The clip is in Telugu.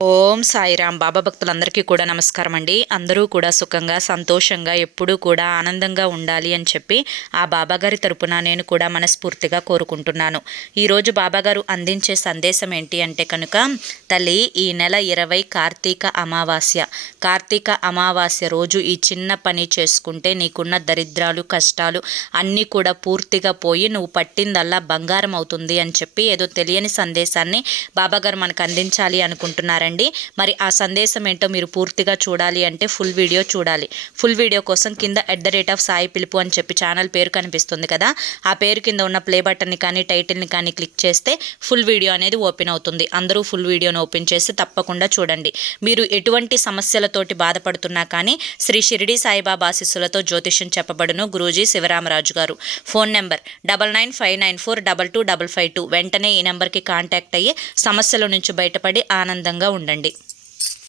ఓం సాయిరామ్. బాబా భక్తులందరికీ కూడా నమస్కారం అండి. అందరూ కూడా సుఖంగా సంతోషంగా ఎప్పుడూ కూడా ఆనందంగా ఉండాలి అని చెప్పి ఆ బాబాగారి తరపున నేను కూడా మనస్ఫూర్తిగా కోరుకుంటున్నాను. ఈరోజు బాబాగారు అందించే సందేశం ఏంటి అంటే కనుక తల్లి ఈ నెల ఇరవై కార్తీక అమావాస్య. కార్తీక అమావాస్య రోజు ఈ చిన్న పని చేసుకుంటే నీకున్న దరిద్రాలు కష్టాలు అన్నీ కూడా పూర్తిగా పోయి నువ్వు పట్టిందల్లా బంగారం అవుతుంది అని చెప్పి ఏదో తెలియని సందేశాన్ని బాబాగారు మనకు అందించాలి అనుకుంటున్నారండి. మరి ఆ సందేశం ఏంటో మీరు పూర్తిగా చూడాలి అంటే ఫుల్ వీడియో చూడాలి. ఫుల్ వీడియో కోసం కింద at the rate of Sai పిలుపు అని చెప్పి ఛానల్ పేరు కనిపిస్తుంది కదా. ఆ పేరు కింద ఉన్న ప్లే బటన్ని కానీ టైటిల్ని కానీ క్లిక్ చేస్తే ఫుల్ వీడియో అనేది ఓపెన్ అవుతుంది. అందరూ ఫుల్ వీడియోను ఓపెన్ చేసి తప్పకుండా చూడండి. మీరు ఎటువంటి సమస్యలతోటి బాధపడుతున్నా కానీ శ్రీ షిరిడి సాయిబాబా ఆశీస్సులతో జ్యోతిష్యం చెప్పబడును గురూజీ శివరామరాజు గారు. Phone number double nine five nine four double two double five two వెంటనే ఈ నెంబర్కి కాంటాక్ట్ అయ్యి సమస్యల నుంచి బయటపడి ఆనందంగా ఉండండి.